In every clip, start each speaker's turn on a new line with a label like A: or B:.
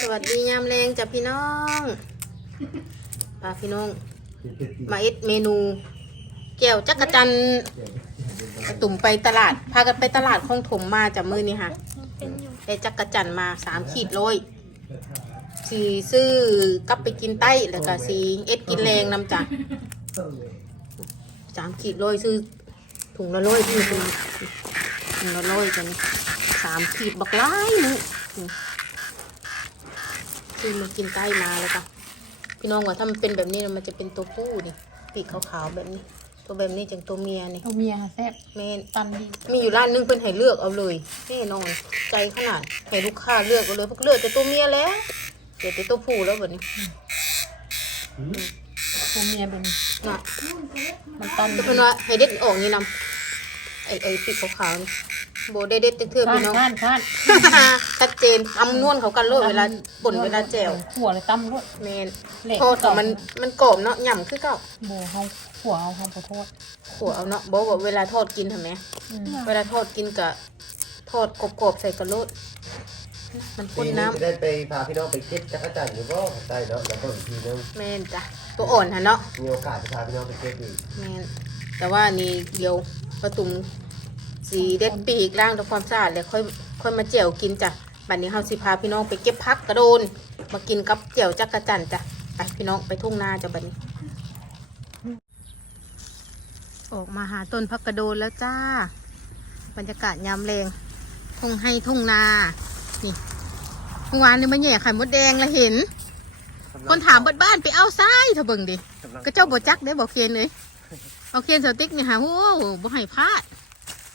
A: สวัสดียามแรงจ้ะพี่น้องพาพี่น้อง มาเอ็ดเมนูแก้วจักรจันทร์ตุ่มไปตลาด พากันไปตลาดคลองถมมาจากมือนี่ค่ะได้จักรจันทร์มาสามขีดโลยสีซื้อกลับไปกินใต้แล้วก็สีเอ็ดกินแรงนำจ้ะสามขีดโลยซื้อถุงละโลยพี่ถุงถุงละโลยกันสามขีดบักร้ายนึ งซื้อมากินใต้มาแล้วก็พี่น้องว่าถ้ามันเป็นแบบนี้มันจะเป็นตัวผู้นี่ปีกขาวๆแบบนี้ ตัวแบบนี้จังตัวเมียนี่
B: เอาเมียค่ะแซ่บ
A: แม่น
B: ตันดี
A: มีอยู่ร้านนึงเพิ่นให้เลือกเอาเลยแน่นอนใจขนาดให้ลูกค้าเลือกเอาเลยเพราะเลือกแต่ตัวเมียแล้วเดี๋ยวแต่ตัวผู้แล้วแบบนี้
B: ตัวเมียเป็น
A: น่ะ
B: มันตัน
A: แต่เพิ่นว่าให้เด็ดออกนี่นำไอ้ไอ้ปีกขาวๆนี่ โบได้เด็ดเทื่อๆ
B: ข้า
A: พี่
B: น
A: น้อง
B: ข้านข้าน
A: ชัดเจนอำนวนเขากันโลดเวลาป่นเวลาแจ่ว
B: ขัวเลยตั้มรถ
A: แม่น
B: เหล็ก
A: โทษแต่มันมันกรอบเนาะหย่ำคือเก่า
B: โบเฮาขัวเอาเฮาขอโทษ
A: ขัวเอาเนาะบอกว่าเวลาทอดกินทำไม
B: อืม
A: เวลาทอดกินกะทอดกรอบๆใส่กระโลดมัน
C: ปี
A: ข้น
C: นี้
A: น้ำ
C: จะได้ไปพาพี่น้องไปเก็บจักรจันทร์อยู่บ่ได้เนาะแล้วก็อีกทีนึง
A: แม่นจ้ะตัวอ่อนฮะเนาะ
C: มีโอกาสจะพาพี่น้องไปเก็บอีก
A: แม่นแต่ว่านี่เดี๋ยวประตุม สีเด็ดปีกล่างทำความสะอาดแล้วค่อยค่อยมาเจียวกินจ้ะบัดนี้เฮาสิพาพี่น้องไปเก็บพักกระโดน มากินกับเจียวจักระจันจ้ะไปพี่น้องไปทุ่งนาจ้ะบัดนี้ ออกมาหาต้นพักกระโดนแล้วจ้า บรรยากาศยามแรงทุ่งให้ทุ่งนานี่เมื่อวานนี่มาแย่ไข่มดแดงแล้วเห็น คนถามเบิดบ้านไปเอาซ้ายเถอะเบิ่งดิก็เจ้าบ่จักได้บอกเคนเลยเอาเคนสติ๊กนี่ค่ะโอ้โหบ่ให้พลาด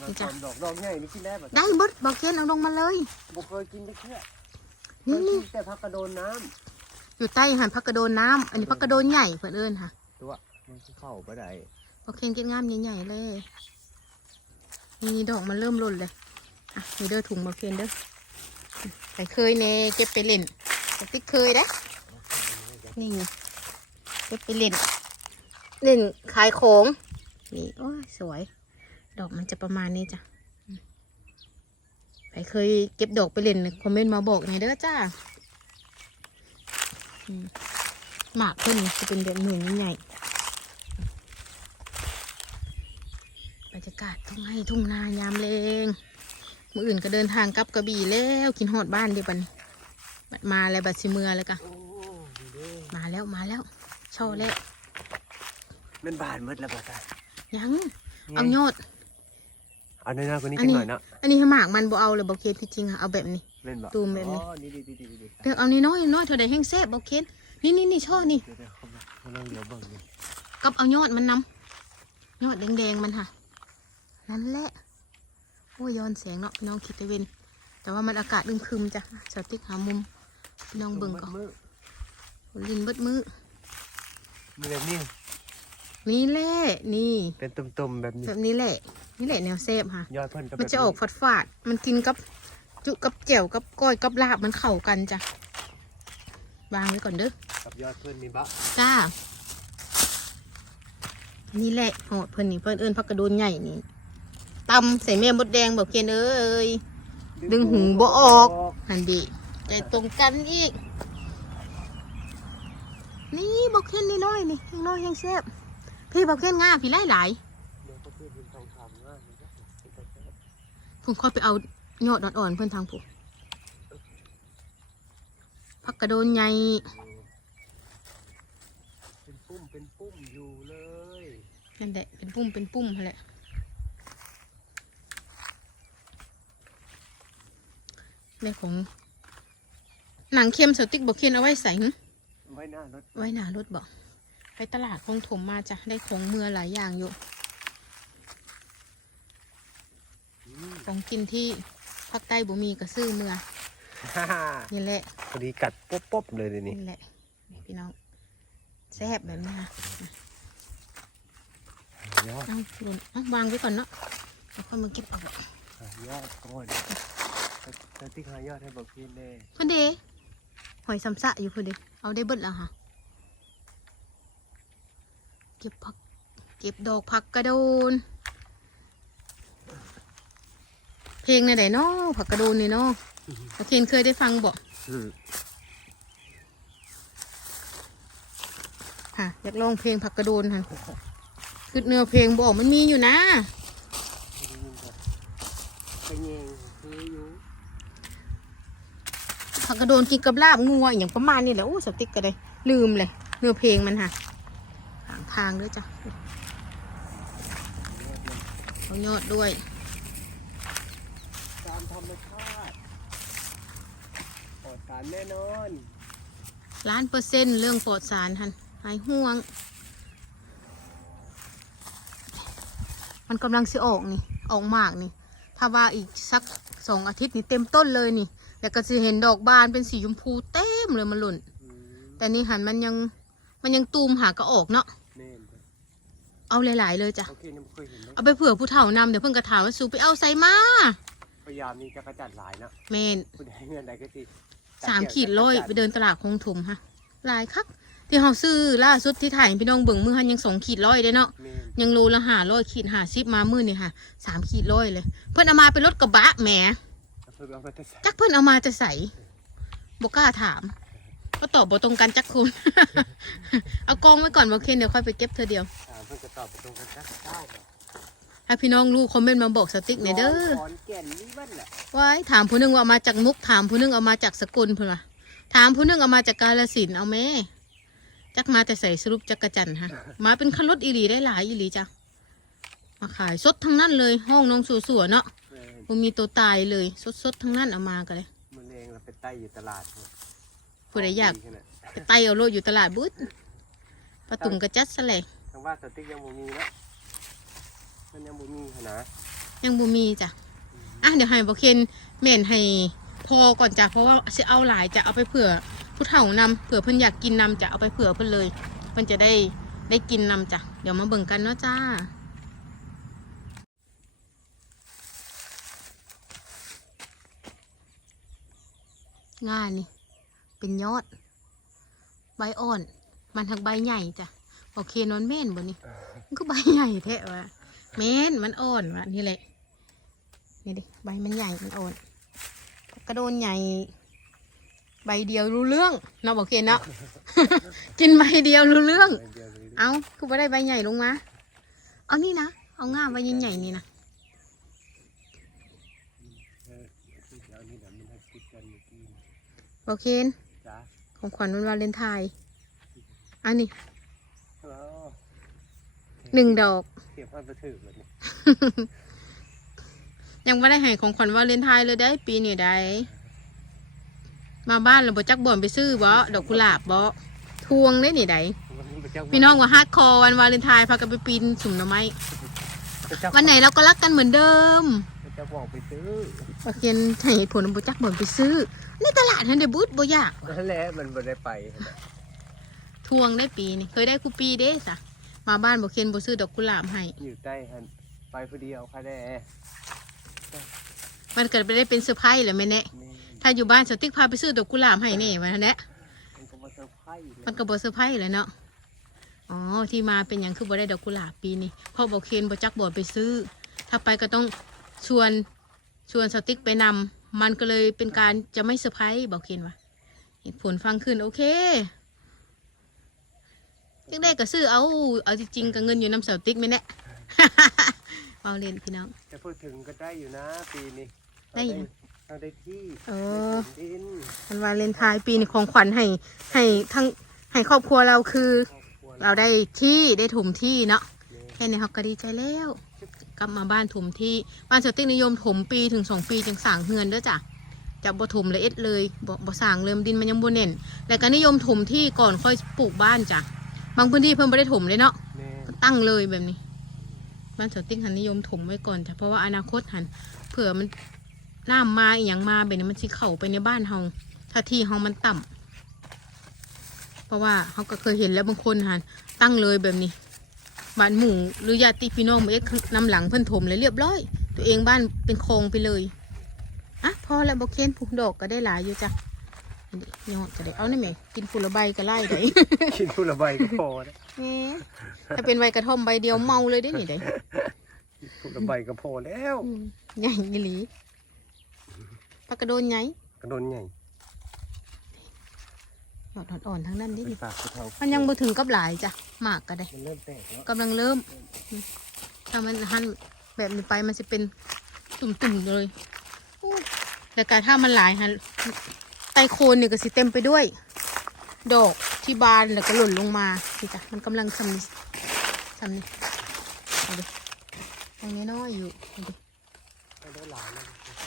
A: นี่จ้ะ
C: ดอกดอกใหญ่นี่กินได้บ่
A: ได้เบดบอกเคนเอาลงมาเลย
C: บ่เคยกินได้แค่เค
A: นี่
C: ย
A: นี่
C: กินแต่ผักกระโดนน้
A: อยู่ใต้หันพักกระโดนน้ำอันนี้พักกระโดนใหญ่เพื่อนเอิญค่ะำ
C: ตัวมันเข้าบ่ได้
A: บอกเคนกินงามใหญ่ๆเลยนี่ดอกมันเริ่มหล่นเลยอะนี่เด้อถุงบอกเคนเด้อแต่เคยเน่เก็บไปเล่นสติ๊กเคยนะนี่เก็บไปเล่น เล่นขายของนี่โอ้ยสวย ดอกมันจะประมาณนี้จ้ะอืมใครเคยเก็บดอกไปเล่นเนี่ยคอมเมนต์มาบอกหน่อยเด้อจ้าอืมหมากเพิ่นจะเป็นแบบหน่วยใหญ่ๆบรรยากาศทุ่งไร่ทุ่งนายามเลงมืออื่นก็เดินทางกลับกระบี่แล้วกินหอดบ้านเดียวบัดนบัดมาแล้วบัดสิเมือแล้วกะ
C: โอ้ดีเด้
A: มาแล้วมาแล้วช่อแล้ว
C: มันบานหมดแล้วบ่ตา
A: ยังเอายอด
C: เอาหน้าๆกว่านี้
A: อัน
C: จัง
A: นี้
C: หน่อยเนาะ
A: อันนี้หมากมันบ่เอาเลยบอกเคนที่จริงอะเอาแบบนี้
C: แม่นบ่
A: ตูมแบบนี้
C: อ๋อนี่ดีๆๆๆ
A: เลือกเอานี่น้อยน้อยเท่าใดแห้งแซ่บบอกเคนนี่นี่นี่ช่อนี่
C: เดี๋ยวๆเข้ามาเขาลองเดี๋ยวเบิ่งดิ
A: กับเอายอดมันนำยอดแดงๆมันค่ะ นั่นแหละโอ้ยย้อนแสงเนาะพี่น้องคิดตะเวนแต่ว่ามันอากาศอึมครึมจ้ะสติ๊กหามุมพี่น้องเบิ่งก่อน
C: มือ
A: ลินเบิดมือ
C: มีแบบนี้
A: นี่แหละนี่
C: เป็นตุ่มๆแบบนี้
A: แบบนี้แหละ นี่แหละแนวเซฟค่ะ
C: ยอดเพิ่นก็แบบ
A: มันจะออกฝาดฝาดๆมันกินกับ จุกับแจ่วกับก้อยกับลาบมันเข้ากันจ้ะวางไว้ก่อนเด้อ
C: กับยอดเพิ่นนี่บ่
A: จ้านี่แหละโหดเพิ่นนี่เพิ่นเอิ้นพักกระโดนใหญ่นี่ตำใส่แม่มดแดงบอกเกนเอ้ยดึงหูบ่ออกหันดีใจตรงกันอีก นี่บอกเคนนี่น้อยนี่ยังน้อยยังแซ่บพี่บอกเคนง่าพี่ไล่หลาย
C: เดี๋ยวก็คือเป็นทองคำว่ามันก็เป็นกาแฟ
A: ผมค่อยไปเอายอดอ่อนๆเพื่อนทางผมพักกระโดนใหญ่
C: เป็นปุ้มเป็นปุ้มอยู่เลย
A: นั่นแหละเป็นปุ่มเป็นปุ่มนั่นแหละในของหนังเค็มสติ๊กบอกเคนเอาไว้ใส่หึ
C: ไว้หน้ารถ
A: ไว้หนารถบอกไปตลาดคลองถมมาจ้ะได้ของเมือหลายอย่างอยู่ ของกินที่ภาคใต้บ่มีก็ซื้อเมือ
C: ฮ่า
A: นี่แหละ
C: พอดีกัดป๊บๆเลยเดี๋ยวนี้
A: นี่แหละนี่พี่น้องแซ่บแบบนี้ค่ะ
C: ยอด
A: เอาหล่นเอาวางไว้ก่อนเนาะแล้วค่อยมาเก็บเอา
C: ยอดก่อนแต่ที่หายอดให้บอกพี่แน่
A: เพื่อนเดหอยซ้ำซะอยู่เพื่อนเดเอาได้เบิดแล้วค่ะเก็บผัก เก็บดอกผักกระโดน เพลงในไหนเนาะผักกระโดนนี่เนาะโอเคนเคยได้ฟังบอก
C: อืม
A: ค่ะ อยากลองเพลงผักกระโดนค่ะคือเนื้อเพลงบอกมันมีอยู่นะ
C: ได้ยินบ่ไปแยงเคยอยู่
A: ผักกระโดนกินกับลาบงัวอหย่างประมาณนี้แหละโอ้สติ๊กก็ได้ลืมเลยเนื้อเพลงมันค่ะทางทางด้วยจ้ะเอายอดด้วย
C: ตาม ธรรมชาติปลอดสารแน่นอน
A: ล้านเปอร์เซ็นต์เรื่องปลอดสารทันหายห่วง มันกำลังสิออกนี่ ออกมากนี่ ถ้าว่าอีกสักสองอาทิตย์นี่เต็มต้นเลยนี่ แล้วก็จะเห็นดอกบานเป็นสีชมพูเต็มเลยมันหล่น
C: อืม
A: แต่นี่หันมันยังมันยังตูมหาก็ออกเนาะ
C: แน่นจ้ะ
A: เอาหลาย ๆ เลยจ้ะ
C: โอเคยังไม่เคยเห็นนะ
A: เอาไปเผื่อผู้เฒ่านำเดี๋ยวเพิ่งกระถามว่าสูไปเอาใส่มา
C: พยายามมีจะกระจัดหลายนะ
A: เมน
C: คุณให้เงินใดก็ติ
A: สามขีดร้อยไปเดินตลาดคงถมฮะหลายคักที่เราซื้อล่าสุดที่ถ่ายให้พี่น้องเบิ่งมือหันยังสองขีดร้อยได้เนาะ
C: เมน
A: ยังโลละห้าร้อยขีดห้าสิบมามือนี่ค่ะสามขีดร้อยเลย เพื่อนเอามาเป็นรถกระบะแหม
C: เพิ่งเอาไปแต่ใส่
A: จักเพื่อนเอามาจะใส่บกล้าถาม ก็ตอบบ่ตรงกันจักคนเอากองไว้ก่อนบอกเคนเดี๋ยวค่อยไปเก็บเธอเดียว
C: ถามเพิ่งจะตอบไปตรงกันสักเก้าบาท
A: ถ้าพี่น้องรู้คอมเมนต์มาบอกสติ๊กหน่อยเด้อ
C: ขอนแก่นนี่บ้านแหละ
A: ไว้ถามผู้หนึงว่าเอามาจากมุก ถามผู้หนึงเอามาจากสกลเพื่อนว่าถามผู้หนึงเอามาจากกาลสินธุ์เอาแม่จักมาแต่ใส่สรุปจักรจันทร์ฮะ มาเป็นคันรถอีหลีได้หลายอีหลีจ้ะมาขายสดทั้งนั้นเลย ห้องน้องสัวๆเนาะ
C: เออ
A: มันมีตัวตายเลยสดๆทั้งนั้นเอามากันเลย
C: มันเองเราไปไต่อยู่ตลาดเนี่ย
A: ผู้ใดอยาก
C: ดีขนด
A: ไปไตเอาโลดอยู่ตลาดบุตรประตุงกระจัดซะเลย
C: ทางว่าสติ๊กยังบ่มีนะ มันยังบ่มีขนาด
A: ยังบ่มีจ้ะอะเดี๋ยวให้บอกเคนแม่นให้พอก่อนจ้ะเพราะว่าจะเอาหลายจะเอาไปเผื่อผู้เฒ่านำเผื่อเพิ่นอยากกินนำจะเอาไปเผื่อเพิ่นเลยเพิ่นจะได้ได้กินนำจ้ะเดี๋ยวมาเบิ่งกันเนาะจ้า ง่ายนี่ เป็นยอด ใบอ่อน มันทักใบใหญ่จ้ะโอเคนอนแม่นบ่นี่มันก็ใบใหญ่แท้วะ แม่นมันอ่อนวะนี่แหละนี่ดิใบมันใหญ่มันอ่อนกระโดนใหญ่ ใบเดียวรู้เรื่องเนาะบอกเคนเนาะ กินใบเดียวรู้เรื่อง
C: เอา
A: คือว่ได้ใบใหญ่ลงมาเอานี่นะเอาง่ามใบใหญ่ๆนี่นะ
C: เอเดี๋ยวนี้เดี๋ยวมันให้ติดกันเมื่อกี้
A: บอกเคนของขวัญวันวาเลนไทน์อันนี้
C: ห
A: นึ่งดอก
C: เก็บมันไปถือเลยนี่
A: ยังไม่ได้ให้ของขวัญวาเลนไทน์เลยได้ปีนี้ได้ มาบ้านเราบจักบ่อนไปซื้อบ่ดอกกุหลาบบ่ทวงได้นี่ได้
C: มันเป็นเจ้า
A: พี่น้องว่าฮาร์ดคอร์วันวาเลนไทน์พากันไปปีนสุ่มหน่อไม้
C: เป็นเจ้า
A: วันไหนเราก็รักกันเหมือนเดิม
C: เป็นเจ้าบอกไปซื้อ
A: โอเคนให้เหตุผลบจักบ่อนไปซื้อในตลาดนั่นเดบูธบ่ยาก
C: นั่นแหละมันไม่ได้ไปนั่นแหละ
A: ทวงได้ปีนี่เคยได้คูปีเด้สะ มาบ้านบ่เคนบ่ซื้อดอกกุหลาบให้
C: อยู่ใต้หันไปพอดีเอาค่ะแน่
A: มันเกิดไปได้เป็นเซอร์ไพรส์เลยแม่เนะ
C: นี่
A: ถ้าอยู่บ้านสติ๊กพาไปซื้อดอกกุหลาบให้แน่วันนี้
C: มันก็มาเซอร์ไพรส์เลย
A: มันก็บ่เซอร์ไพรส์เลยเนาะอ๋อที่มาเป็นอย่างคือบ่ได้ดอกกุหลาบปีนี้เพ่อบอกเคนบ่จักบ่ไปซื้อ ถ้าไปก็ต้องชวนชวนสติ๊กไปนำมันก็เลยเป็นการจะไม่เซอร์ไพรส์บอกเคนว่าเหตุผลฟังขึ้นโอเค ยังได้ก็ซื้อเอาเอาจริงๆกับเงินอยู่น้ำเสาติ๊กไหมเนี่ย เอาเล่นพี่น้อง
C: จะพูดถึงก็ได้อยู่นะปีนี้
A: ได้อยู่
C: เราได้ที่
A: เออ
C: ได้ดิน
A: วันวาเลนไทน์ปีนี้ของขวัญให้ให้ทั้งให้ครอบครัวเราคือ
C: ครอบครัว
A: เราได้ที่ได้ถมที่เนาะ
C: เนี่ย
A: แค่นี้เขาก็ดีใจแล้ว กลับมาบ้านถมที่บ้านสติ๊กนิยมถมปีถึงสองปีจึงสั่งเฮือนเด้อจ้ะจะบ่ถมละเอ็ดเลยบ่บ่สั่งเริ่มดินมันยังบ่เน่นแล้วก็นิยมถมที่ก่อนค่อยปลูกบ้านจ้ะ บางพื้นที่เพิ่นบ่ได้ถมเลยเนาะ
C: เนี่ย
A: ก็ตั้งเลยแบบนี้ บ้านสติ๊กหันนิยมถมไว้ก่อนจ้ะเพราะว่าอนาคตหันเผื่อมันน้ำมาอีหยังมาแบบนี้มันสิเข้าไปในบ้านเฮาถ้าที่เฮามันต่ำเพราะว่าเขาก็เคยเห็นแล้วบางคนหันตั้งเลยแบบนี้ บ้านหมู่หรือญาติพี่น้องเอ็กนำหลังเพิ่นถมเลยเรียบร้อย ตัวเองบ้านเป็นคลองไปเลยอะพอแล้วบอกเคนผูกดอกก็ได้หลายอยู่จ้ะอันนี้ ยอดก็ได้เอานี่แหม่กินผลใบก็ไล่ได้
C: กินผู้ละใบก็พอนะ
A: แหมถ้าเป็นใบกระท่อมใบเดียวเมาเลยได้นี่ได้
C: ผู้ละใบก็พอแล้ว
A: อืมใหญ่อีหลีผผักกระโดนไง
C: กระโดนใหญ่
A: ยอดอ่อนๆทั้งนั้นดิ
C: ไปฝากผู้เฒ่า
A: มันยังบ่ถึงกับหลายจ้ะหมากก็ได้
C: มันเริ่มแตกแล้ว
A: กำลังเริ่มอืมถ้ามันหันแบบนี้ไปมันจะเป็นตุ่มๆเลยอู้แล้วการถ้ามันหลายฮะ ไตโคนเนี่ยก็สิเต็มไปด้วย ดอกที่บานแล้วก็หล่นลงมานี่จ้ะมันกำลังสำนิสำนิเอาดิตรงนี้น้อยอยู่เอาดิ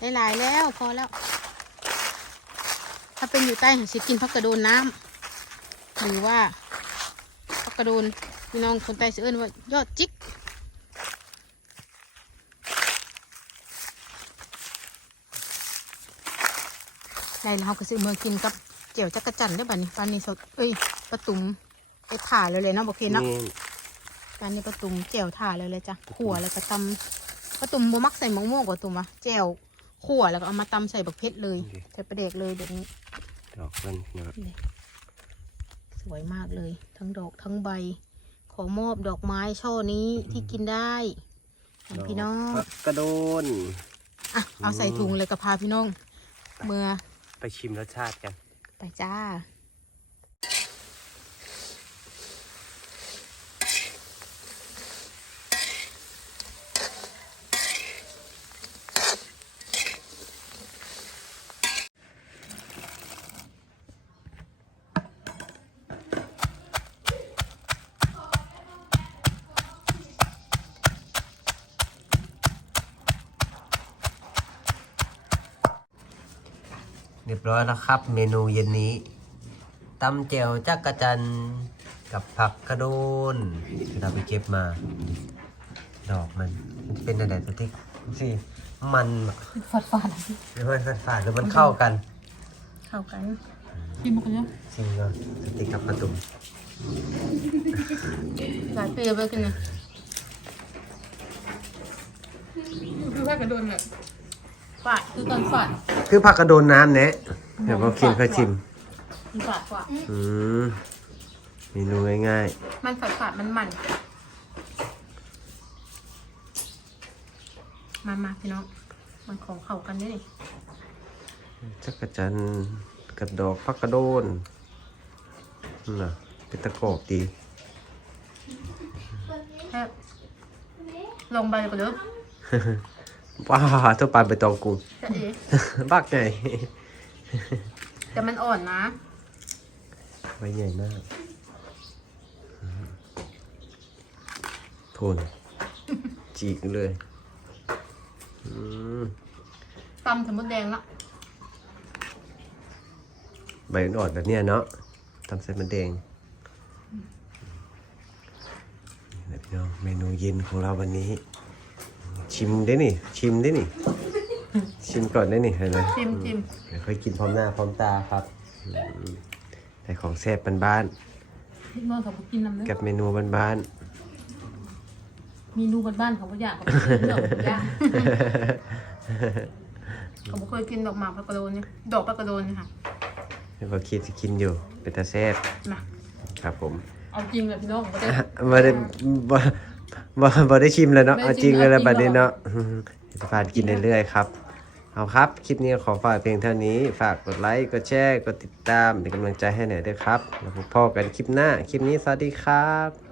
A: ได้หลายแล้วพอแล้ว ถ้าเป็นอยู่ใต้หันสิกินผักกระโดนน้ำหรือว่าผักกระโดนพี่น้องคนใต้สิเอิ้นว่ายอดจิก ได้แล้วเราก็ซื้อเมื่อกินกับเจียวจักระจันได้ป่ะนี่ปลานี่สดเอ้ยปลาตุ่มไอ้ถ่าเลยเลยเนาะบอกเคเนาะ
C: นี่
A: ปลานี่ปลาตุ่มเจียวถ่าเลยเลยจ้ะขั่วแล้วก็ตำปลาตุ่มบ่มักใส่หมกม่วงกว่าตุ่มอะเจียวขั่วแล้วก็เอามาตำใส่บักเพชรเลยใส่ปลาเด็กเลยเดี๋ยวนี้
C: ดอกมันเนาะ
A: สวยมากเลย ทั้งดอกทั้งใบ ขอมอบดอกไม้ช่อนี้ที่กินได้ของพี่น้อง
C: ผักกระโดน
A: อะเอาใส่ถุงเลยกับพาพี่น้องเมื่อ
C: ไปชิมรสชาติกัน
A: ไปจ้า
C: เรียบร้อยแล้วครับ เมนูเย็นนี้ตำแจ่วจักกะจันกับผักกระโดนที่เราไปเก็บมา ดอกมันมันเป็นอะไรสติ๊กสิมัน
A: ฟาดฟาด
C: หรือมันฝาดๆหรือมันเข้ากัน
A: เข้ากัน
B: กินหมดแล้ว
C: จริงเหรอสติ๊กกับกระตุม
A: หลายปีแล้วไปกินเนี่ย
B: คือว่ากระโดนแบบ
A: ฝาดคือตอนฝาด
C: คือผักกระโดนน้ำเนี่ยเดี๋ยวพอกินค่อยชิม
A: มันฝาดกว่า
C: อืมเมนูง่าย
A: มันฝาดฝาดมันมัน มามาพี่น้อง มันของเข้ากันด้วยนี่
C: ๆจักกะจันกับดอกผักกระโดนนั่นน่ะเป็นตะกรอบดี
A: แค่ลงใบก็เด้อ
C: ว้าวตัวปลาไปตองกุ้ง
A: จะเอ๋
C: บักใหญ่
A: แต่มันอ่อนนะ
C: ใบใหญ่มากอืมโทนจีกเลยอืม
A: ตำถึงมดแดงละ
C: ใบอ่อนๆแบบเนี้ยเนาะทำใส่มันแดงนี่แหละพี่น้องเมนูเย็นของเราวันนี้ ชิมได้นี่ ชิมได้นี่ ชิมก่อนได้นี่เห็นไหม
A: จิ้มจิ้ม
C: เดี๋ยวค่อยกินพร้อมหน้าพร้อมตาครับอืมแต่ของแซ่บบ้าน
B: พี่น้องเขาบ่กินน้ำเนื้
C: ๆกับเมนูบ้าน
B: มีนูบ้านๆเขาบ่อยากเขาบ่กินดอกบ่อยาก
C: ๆ
A: เขาบอกเคยกินดอกหมากปลากระโดนเนี่ยดอกปลากระโดนเนี่ยค่ะ
C: แล้วก็คิดจะกินอยู่ เป็นตาแซ่บ
A: มา
C: ครับผม
B: เอาจริงเลยพี่น้องบ่ได้
C: มาได้บ่ บ่บ่ได้ชิมแล้วเนาะ
B: ไม่ได้
C: เอาจริงเลยละ
B: ชิม
C: บัดนี้
B: เอาจริง
C: เนาะจะพานกินเรื่อยๆครับ เอาครับ คลิปนี้ขอฝากเพียงเท่านี้ ฝากกดไลค์ กดแชร์ กดติดตามเป็นกำลังใจให้หน่อยด้วยครับ แล้วพบกันคลิปหน้า คลิปนี้สวัสดีครับ